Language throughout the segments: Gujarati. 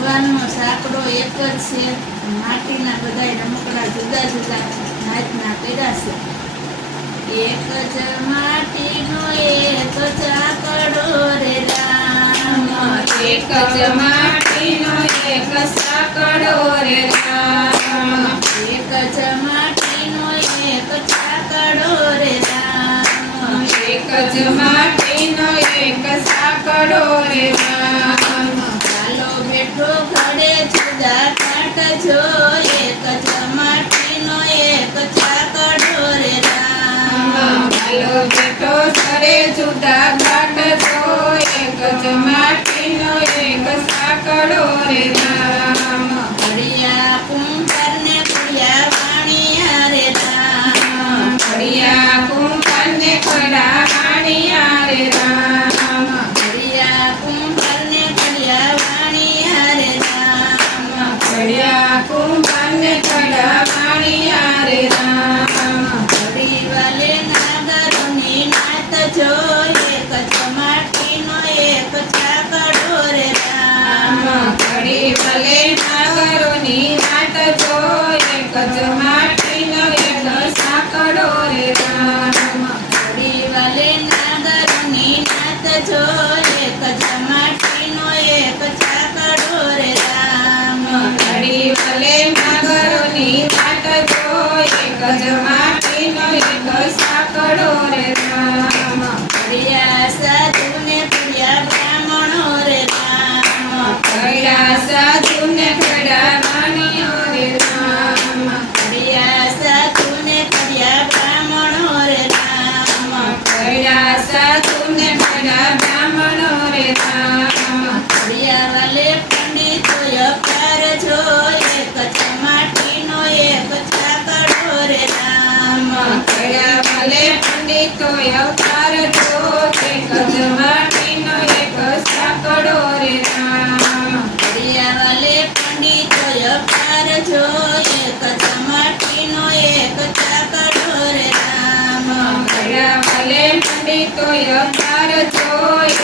ભગવાનનો સાંકળો એક જ છે. માટીના બધાય રમકડા જુદા જુદા જાતના કર્યા છે. એક જ માટીનો એક સાંકળો રે રામ, એક જ માટીનો એક સાંકળો રે રામ, એક જ માટીનો એક સાંકળો રે રામ, એક જ માટીનો એક સાંકળો રે રામ. ચાલો બેઠો ઘડે જુદા કાઢજો, એક જ માટીનો એક સાંકળો રે રામ, ચાલો બેઠો ઘરે જુદા કાઢજો, એક જ માટીનો એક સાંકળો રે રામ. ઘડિયા કુંભારને ઘડિયા વાણિયા રે રામ, ઘડિયા કુંભારને ઘડા વાણિયા રે રામ, ઘડિયા કુંભારને ઘડિયા વાણિયા રે રામ, ઘડિયા કુંભારને ઘડા વાણિયા રે રામ. ઘડી વાલે નાગરોની નાત જો, એક જ માટીનો એક સાંકળો રે રામ, ઘડી ભલે નાગરોની નાટ જો, એક જ માટીનો એક સાંકળો રે રામ. ઘડી વાલે નાગરોની નાત જો, એક જ માટીનો એક સાંકળો રે રામ, ઘડી ભલે નાગરોની નાટ જો, એક જ માટીનો એક સાંકળો રે રામ. ઘડિયા સાધુને ઘડિયા બ્રાહ્મણો રે રામ, ઘડિયા સાધુને ઘડા વાણિયો રે રામ, ઘડિયા સાધુને ઘડિયા બ્રાહ્મણો રે રામ, ઘડિયા સાધુને ઘડા બ્રાહ્મણો રે રામ. ઘડિયા વાલે પંડિતોય પારજો, એક જ માટીનો એક સાંકળો રે રામ, ઘડિયા ભલે પંડિતોય પારજો, એક જ માટીનો એક સાંકળો રે રામ. ઘડિયા વાલે પંડિતોય પારજો, એક જ માટીનો એક સાંકળો રે રામ, ઘડિયા ભલે પંડિતોય પારજો,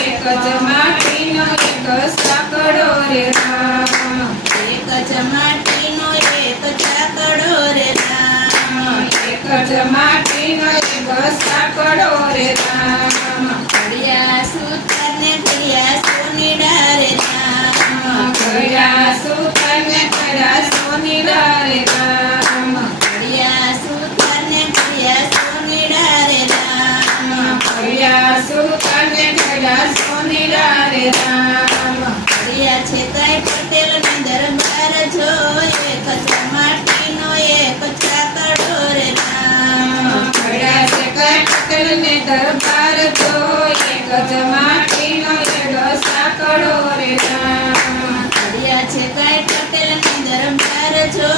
એક જ માટીનો એક સાંકળો રે રામ. એક જ માટીનો એક સાંકળો રે રામ, એક જ માટીનો એક સાંકળો રે રામ. ઘડિયા સૂતરને ઘડિયા સોનીડા રે રામ, ઘડિયા સૂતરને ઘડા સોનીડા રે રામ, ઘડિયા સૂતરને ઘડિયા સોનીડા રે રામ, ઘડિયા સૂતરને ઘડા સોનીડા રે રામ. ઘડિયા છે કઈ પટેલને દરબાર જો, એક જ માટીનો એક સાંકળો રે રામ, ઘડિયા છે કઈ પટેલને દરબાર જો, એક જ માટીનો એક સાંકળો રે રામ. ઘડિયા છે કઈ પટેલને દરબાર જો,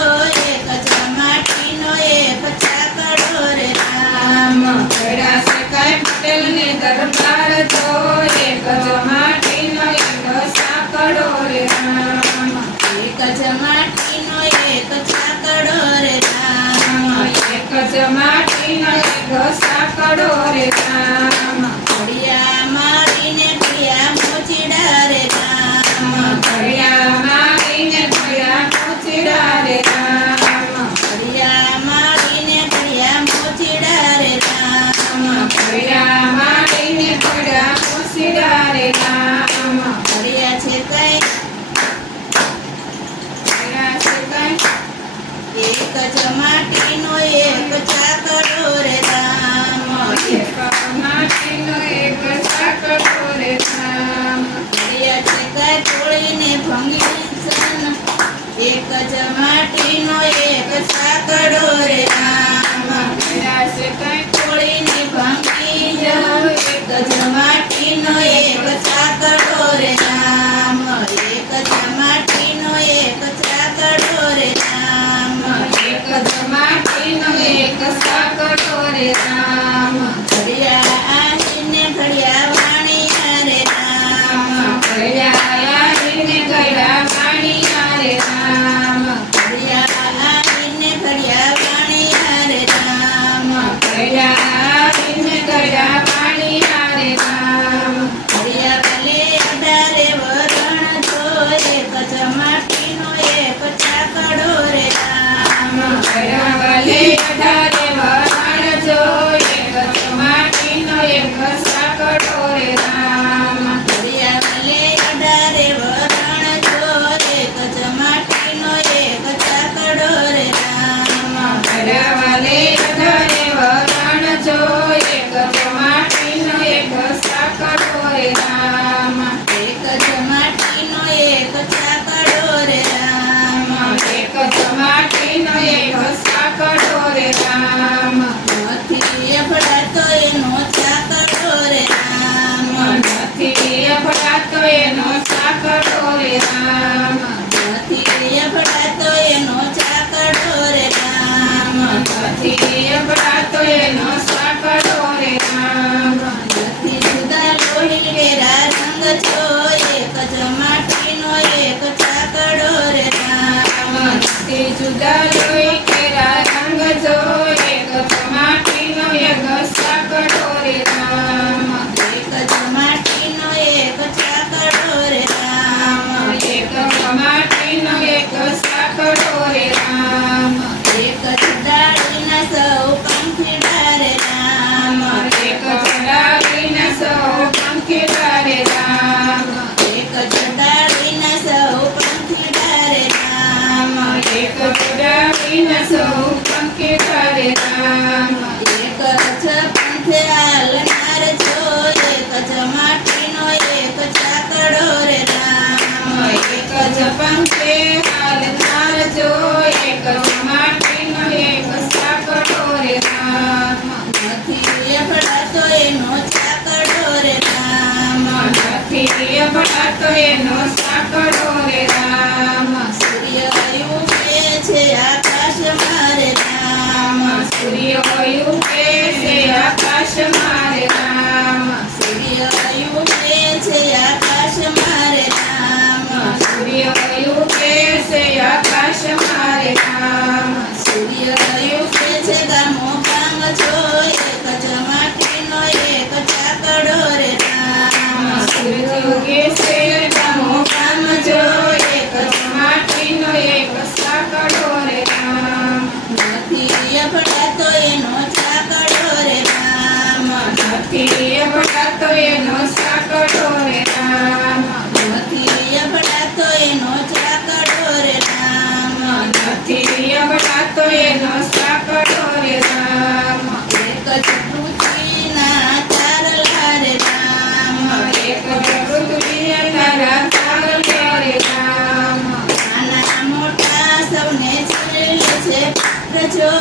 એક જ માટીનો એક સાંકળો રે રામ, ઘડિયા છે કઈ પટેલને દરબાર જો, એક જ માટીનો એક સાંકળો રે રામ. એક જ માટીનો એક સાંકળો રે રામ, એક જ માટીનો એક સાંકળો રે રામ. ઘડિયા મારીને ઘડિયા મોચીડા રે રામ, ઘડિયા મારીને ઘડિયા પૂછડા રે રામ, ઘડિયા મારીને ઘડિયા મોચીડા રે રામ, ઘડિયા મારીને ઘડિયા પૂછડા રે રામ. ઘડિયા છે કઈ ઘડિયા છે કઈ એક જ માટીનો એક સાંકળો રે રામ, એક માટીનો એક સાંકળો રે રામ. ઘડિયા છે કઈ તોડીને ભંગી સન, એક જ માટીનો એક સાંકળો રે રામ, ઘડિયા છે કઈ તોડીને ભંગી જવું, એક જ માટીનો એક સાંકળો રે રામ, એક જ માટીનો એક સાંકળો રે રામ, એક જ માટીનો એક સાંકળો રે રામ. ઘડિયા આવીને ઘડિયા વાણિયા રે રામ, ઘડિયા આવીને ઘડા વાણિયા રે રામ, ઘડિયા આવીને ઘડિયા વાણિયા રે રામ, ઘડિયા આવીને ઘડા વાણિયા રે રામ. ઘડિયા ભલે 18 વરણ જો, એક જ કામ છે હાલ ધારજો, એક જ માટીનો એક સાંકળો રે રામ. નથી અભડાતો એનો ચાકડો રે રામ. નથી અભડાતો એનો સાંકળો રે રામ. સૂર્ય ઉગે છે આકાશમાં રે રામ. સૂર્ય ઉગે છે આકાશમાં રે રામ. સૂર્ય ઉગે છે આકાશમાં રે રામ. સૂર્ય ઉગે છે આકાશમાં રે રામ. સૂર્ય ઉગે છે ગામો ગામ છો, એક જ માટીનો એક ચાકડો રે રામ. સૂર્ય ઉગે છે ગામો ગામ જો, એક જ માટીનો એક સાંકળો રે રામ. નથી અભડાતો એનો ચાકડો રે રામ. નથી અભડાતો એનો સાંકળો રે રામ. નથી અભડાતો એનો ચાકડો રે રામ. નથી અભડાતો એનો સાંકળો રે રામ. એક જ પૃથ્વીના તારલા રે રામ. એક જ પૃથ્વી તારા તારલા રે રામ. નાના મોટા સૌને છેલ્લે છે પ્રજો,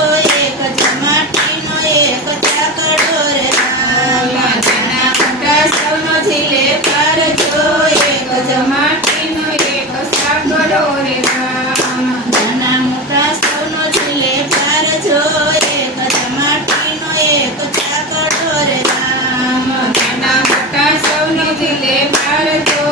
એક જ માટીનો એક ચાકડો રે રામ. નાના મોટા સૌનો ઝીલે પારજો, એક જ માટીનો એક સાંકળો રે રામ. નાના મોટા સૌનો છેલ્લે પારજો, એક જ માટીનો એક ચાકડો રે રામ. નાના મોટા સૌનો ઝીલે પારજો,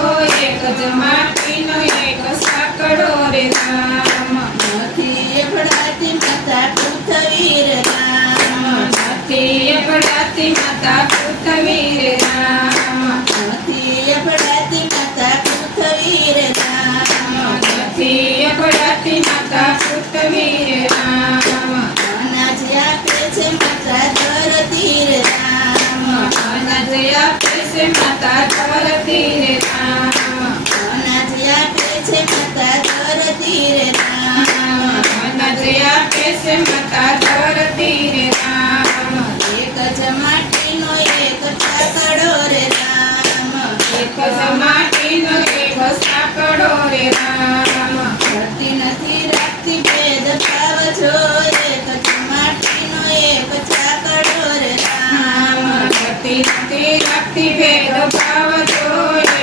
એક જ માટીનો એક સાંકળો રે રામ. નથી અભડાતી માતા પૃથ્વી રે રામ. નથી અભડાતી માતા પૃથ્વી રે રામ. નથી અભડાતી માતા પૃથ્વી રે રામ. નથી અભડાતી માતા પૃથ્વી રે રામ. અનાજ આપે છે માતા ધરતી રે રામ. અનાજ આપે છે માતા ધરતી રે રામ. અનાજ આપે છે માતા ધરતી રે રામ. અનાજ આપે છે માતા ધરતી રે રામ. એક જ માટીનો એક ચાકડો રે રામ. એક જ માટીનો એક સાંકળો રે રામ. ધરતી નથી રાખતી ભેદ ભાવ છો, એક જ માટીનો એક ચાકડો રે રામ. ધરતી નથી રાખતી ભેદ ભાવ જો,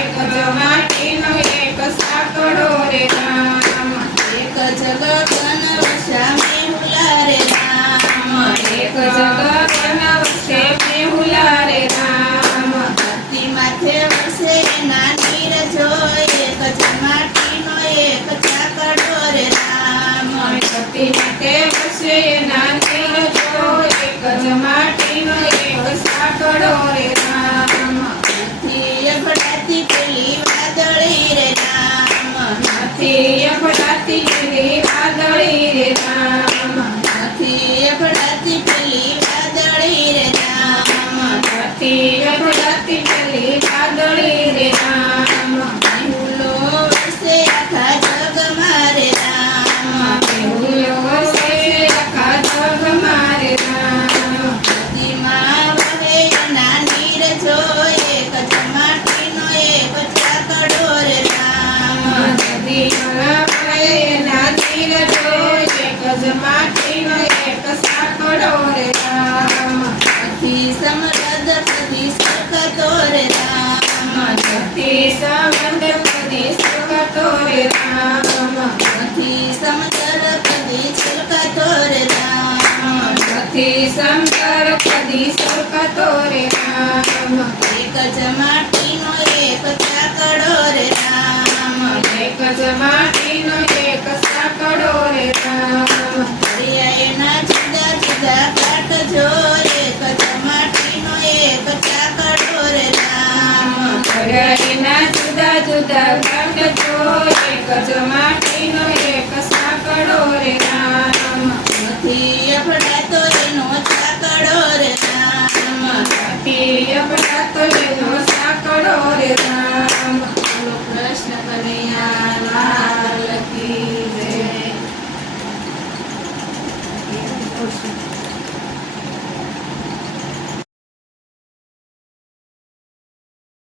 એક જ માટીનો એક સાંકળો રે રામ. એક જ ગગન વસામે હુલા રે રામ. એક જ ગગન વસે મેહુલા રે રામ. ધરતી માથે વસે એના નીર જો, એક જ માટીનો એક ચાકડો રે રામ. ધરતી માથે વસે એના નીર જો, એક જ માટીનો એક સાંકળો રે રામ. નથી અભડાતી પેલી વાદળી રે રામ. નથી અભડાતી પેલી વાદળી રે રામ. નથી અભડાતી પેલી વાદળી રે રામ. નથી અભડાતી પેલી વાદળી રે રામ. મેહુલો વસે આખા જગમાં રે રામ. મેહુલો વસે આખા જગમાં રે રામ. નદીમાં વહે એના નીર જો, એક જ માટીનો એક ચાકડો રે રામ. નદીમાં વહે એના નીર જો, એક જ માટીનો એક સાંકળો રે રામ. નથી સમરદ કદી સરકતો રે રામ. નથી સમંદર કદી સુકતો રે રામ. નથી સમતર કદી છલકાતો રે રામ. નથી સમંદર કદી સુકતો રે રામ. એક જ માટીનો એક ચાકડો રે રામ. એક જ માટીનો એક સાંકળો રે રામ. હરિયા એના જુદા જુદા કાટજો, એક જ માટીનો એક ચાકડો રે રામ. હરિયાળીના જુદા જુદા ઘાટ જો, એક જ માટીનો એક સાંકળો રે રામ. નથી અભડાતો એનો ચાકડો રે રામ. નથી અભડાતો એનો સાંકળો રે રામ.